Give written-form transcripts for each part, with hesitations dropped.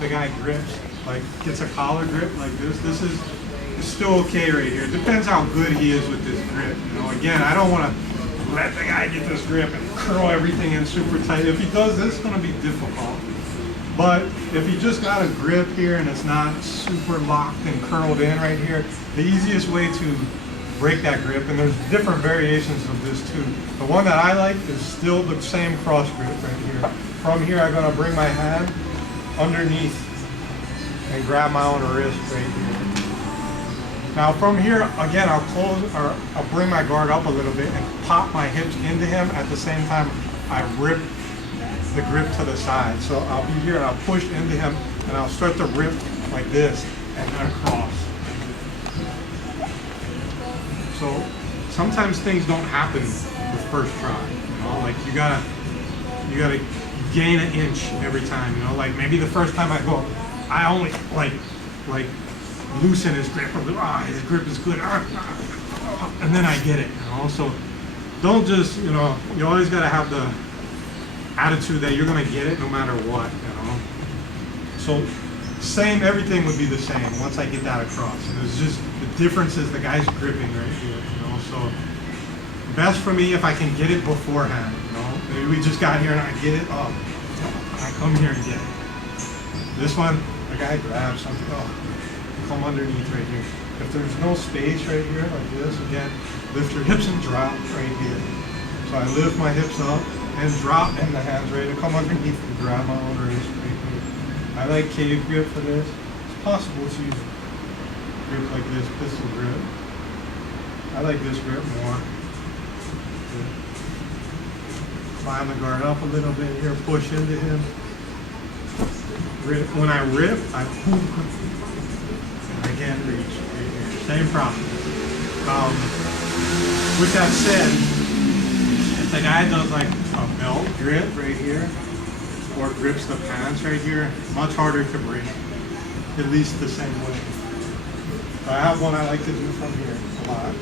the guy grips, like gets a collar grip like this is it's still okay right here. It depends how good he is with this grip. You know, again, I don't want to let the guy get this grip and curl everything in super tight. If he does this, it's going to be difficult. But if he just got a grip here and it's not super locked and curled in right here, the easiest way to break that grip, and there's different variations of this too. The one that I like is still the same cross grip right here. From here, I'm going to bring my hand underneath and grab my own wrist right here. Now from here, again, I'll bring my guard up a little bit and pop my hips into him. At the same time, I rip the grip to the side. So I'll be here and I'll push into him and I'll start to rip like this and then across. So sometimes things don't happen the first try. You know, like you gotta gain an inch every time. You know, like maybe the first time I go, I only like loosen his grip. His grip is good, and then I get it. You know, so don't just, you know, you always gotta have the attitude that you're gonna get it no matter what. You know, so same, everything would be the same once I get that across. And it's just the difference is the guy's gripping right here. You know, so best for me if I can get it beforehand. You know, maybe we just got here and I get it up. I come here and get it. This one, the guy grabs something. Come underneath right here. If there's no space right here like this, again, lift your hips and drop right here. So I lift my hips up and drop in the hands right and come underneath and grab my own wrist right here. I like cave grip for this. It's possible to use grip like this, pistol grip. I like this grip more. Climb the guard up a little bit here, push into him. When I rip, I pull. Again, reach right here. Same process. With that said, if the guy does like a belt grip right here, or grips the pants right here, much harder to break, at least the same way. So I have one I like to do from here a lot.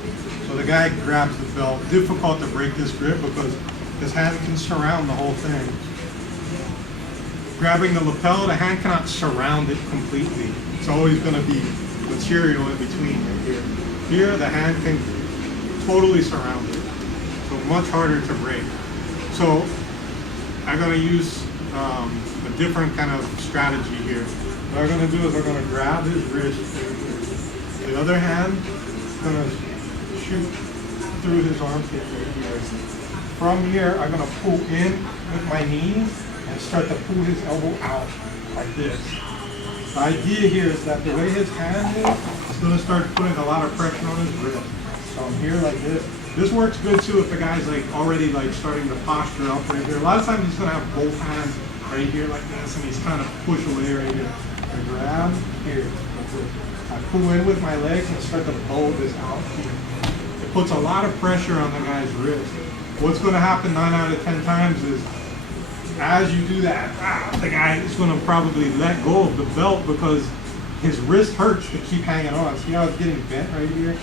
So the guy grabs the belt. Difficult to break this grip because his hand can surround the whole thing. Grabbing the lapel, the hand cannot surround it completely. It's always going to be material in between right here. Here, the hand can totally surround it. So much harder to break. So I'm going to use a different kind of strategy here. What I'm going to do is I'm going to grab his wrist right here. The other hand is going to shoot through his armpit right here. From here, I'm going to pull in with my knees and start to pull his elbow out like this. The idea here is that the way his hand is, it's going to start putting a lot of pressure on his wrist. So I'm here like this. This works good too if the guy's like already like starting to posture up right here. A lot of times he's going to have both hands right here like this and he's trying to push away right here. I grab here. I pull in with my legs and start to bow this out here. It puts a lot of pressure on the guy's wrist. What's going to happen 9 out of 10 times is as you do that, the guy is going to probably let go of the belt because his wrist hurts to keep hanging on. See how it's getting bent right here?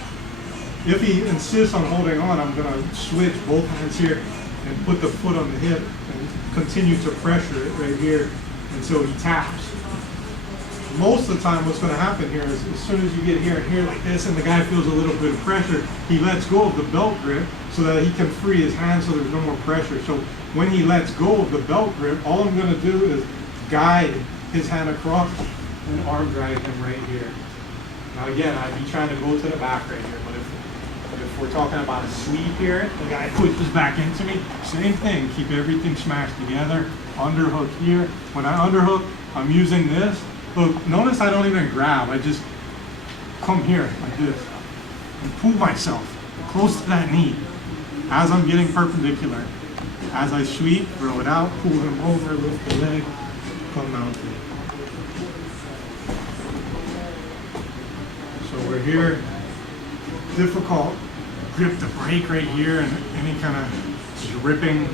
If he insists on holding on, I'm going to switch both hands here and put the foot on the hip and continue to pressure it right here until he taps. Most of the time what's going to happen here is as soon as you get here and here like this and the guy feels a little bit of pressure, he lets go of the belt grip so that he can free his hand so there's no more pressure. So when he lets go of the belt grip, all I'm going to do is guide his hand across and arm drag him right here. Now again, I'd be trying to go to the back right here, but if we're talking about a sweep here, the guy pushes back into me, same thing, keep everything smashed together, underhook here. When I underhook, I'm using this. Look, notice I don't even grab, I just come here like this and pull myself close to that knee as I'm getting perpendicular. As I sweep, throw it out, pull him over, lift the leg, come mounted. So we're here, difficult grip to break right here and any kind of gripping,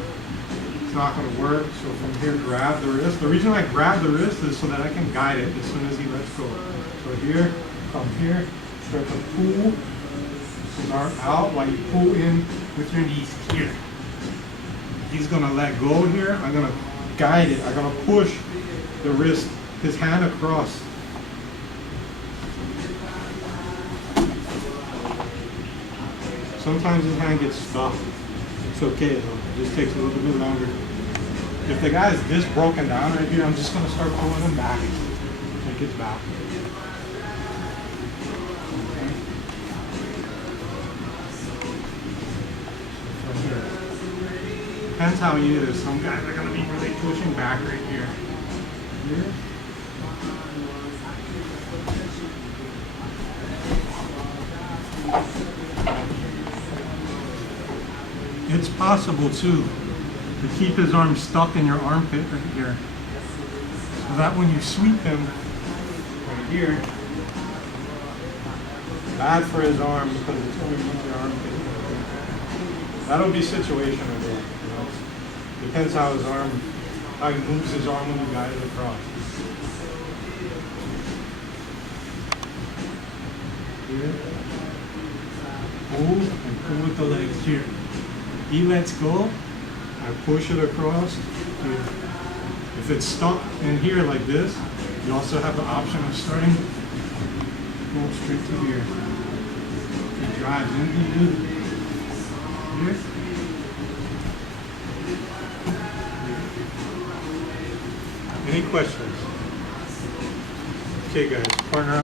it's not going to work. So from here, grab the wrist. The reason I grab the wrist is so that I can guide it as soon as he lets go. So here, come here, start to pull his arm out while you pull in with your knees here. He's going to let go here. I'm going to guide it. I'm going to push the wrist his hand across. Sometimes his hand gets stuck. It's okay though, it just takes a little bit longer. If the guy's this broken down right here, I'm just gonna start pulling him back. Take his back. Okay. From here. Depends how he is. Some guys are gonna be really pushing back right here. Here. It's possible too to keep his arm stuck in your armpit right here. So that when you sweep him right here, bad for his arm because it's going to your armpit. That'll be situational though. You know? Depends how he moves his arm when you guide it across. Here. Pull and pull with the legs here. He lets go, I push it across here. If it's stuck in here like this, you also have the option of starting go straight to here. It drives into here. Any questions? Okay guys, partner up.